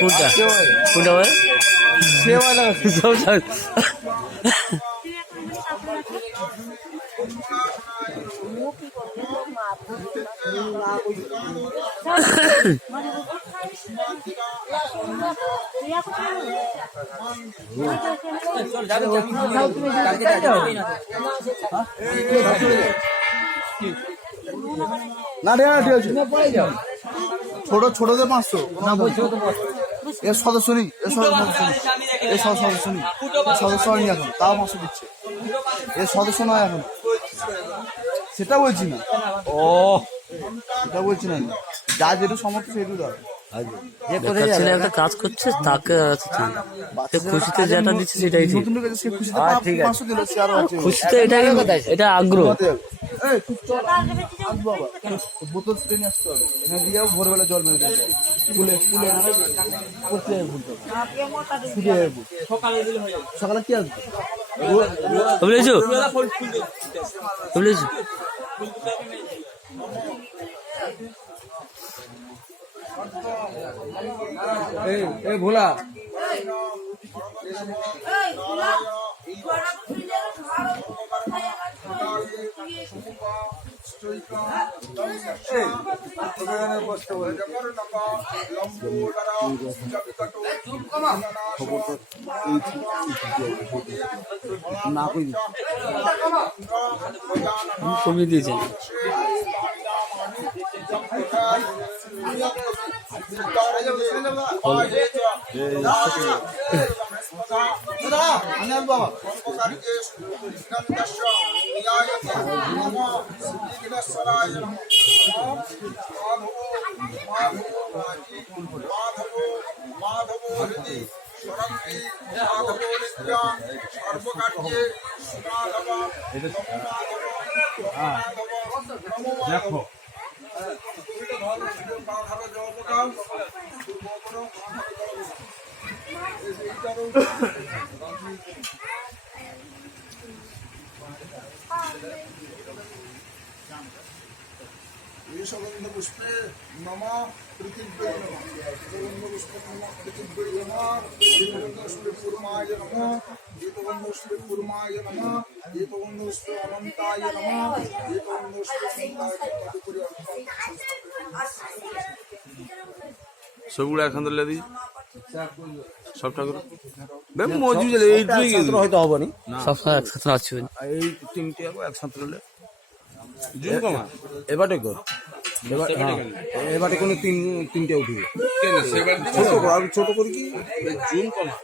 কোনটা কোনটা ভাই সেওয়ালা সব না ঠিক আছে ছোট ছোটদের 500 এর সদস্য নেই এর সদস্য নেই সদস্য হয়নি এখন তাও 500 দিচ্ছে এর সদস্য নয় এখন সেটা বলছি না ও সেটা বলছি না যা যেটু সমর্থ সেটু দাও ছেলে একটা কাজ করছে তাকে খুশিতে যেটা দিচ্ছে সেটাই ঠিক। খুশিতে এটাই এটা আগ্রহ। বোতল স্প্রে নিয়ে আসতে হবে এখানে দিয়ে ভোরবেলা জল মেরে দেবে সকালে কি আসবে বুঝেছো বুঝেছো ভোলা কমিয়ে দিয়েছেন দেখো পুষ্পে নম পৃথিবী নম পুষ্পে নম পৃথিবী নম কুর্মায় নম কুর্মায় নম অনন্তায় নম সবগুলো এখন তো লেদি সব ঠাকুর মজুদ এইটুকুই হয়তো হবনি সবসময় একসাথে আছে এই তিনটে একসাথে লেলে জুন জুন কমা এবারে কর এবারে কোনো তিনটে উঠিবে ছোট কর আর ছোট করি কি জুন কমা